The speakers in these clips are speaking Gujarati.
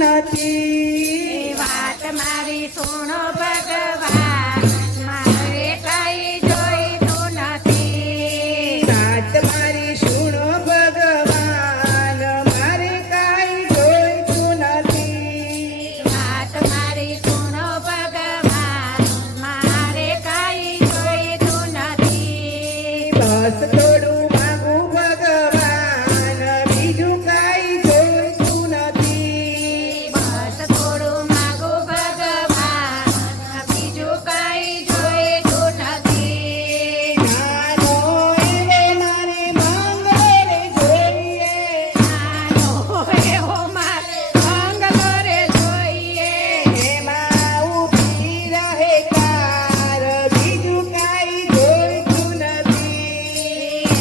નથી. વાત મારી સુણો ભગવાન, મારે કઈ જોઈતું નથી. વાત મારી સુણો ભગવાન, મારે કાંઈ જોઈતું નથી. વાત મારી સુણો ભગવાન, મારે કઈ જોઈતું નથી. બસ થોડું માંગુ ભગવાન, બીજું કાંઈ જોઈતું નથી. બસ થોડું માગું ભગવાન, બીજું કઈ જોઈતું નથી. નાનો એવો મારે મંગળ જોઈએ. નાનો એવો મારે બંગલો રે જોઈએ. એમાં ઊભી રહે કાર, બીજું કાંઈ જોઈતું નથી.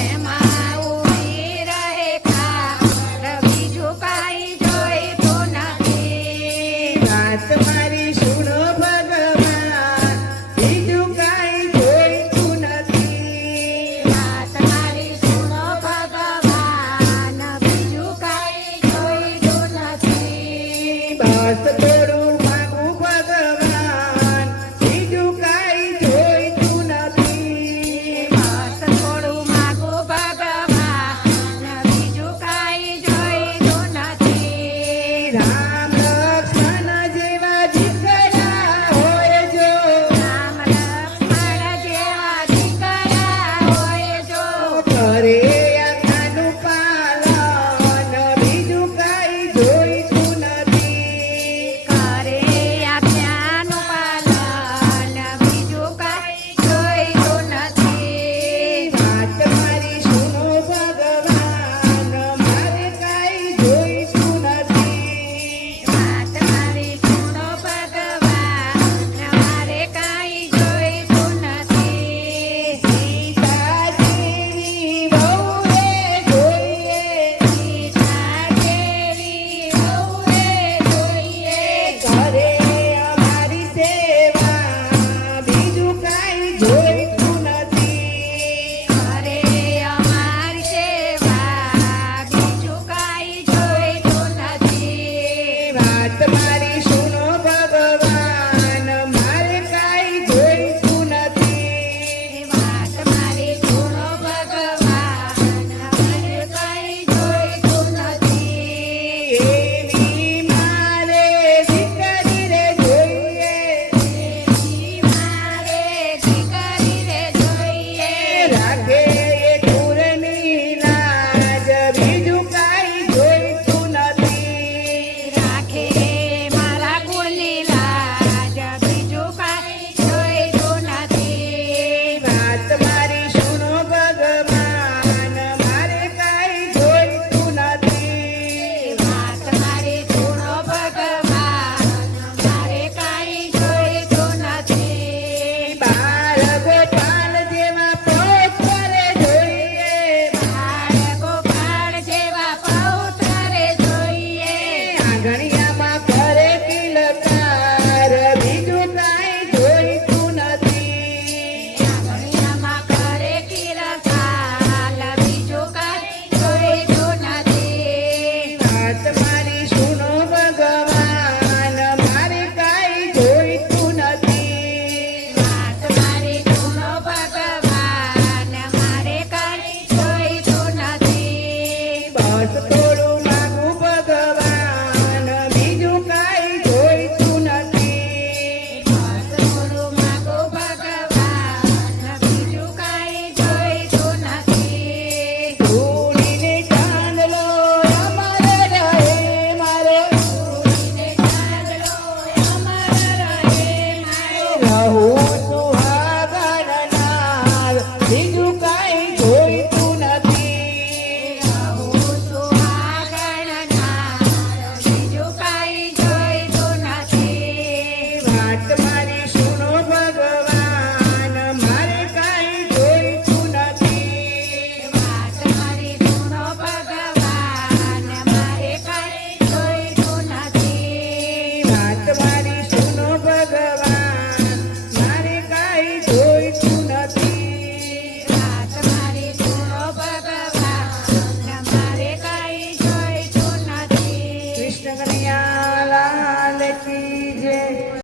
એમાં ઊભી રહે કાર, બીજું કઈ જોઈતું નથી. વાત મારી સુણો ભગવાન, બીજું કાંઈ જોઈતું નથી. વાત મારી સુણો ભગવાન, બીજું કઈ જોઈતું નથી. બસ થોડું માંગુ ભગવાન, બીજું કાંઈ જોઈતું નથી. બસ થોડું માગું ભગવાન, બીજું કઈ જોઈતું નથી. રામ લક્ષ્મણ જેવા દીકરા હોય જો, રામ લક્ષ્મણ જેવા દીકરા હોય જો, કરે આખાનું પાલન, બીજું કાંઈ જોઈતું નથી. કરે આજ્ઞાનું પાલન, બીજું કઈ જોઈતું નથી. વાત મારી સુનો ભગવાન, મારે કાંઈ જોઈતું નથી. રામ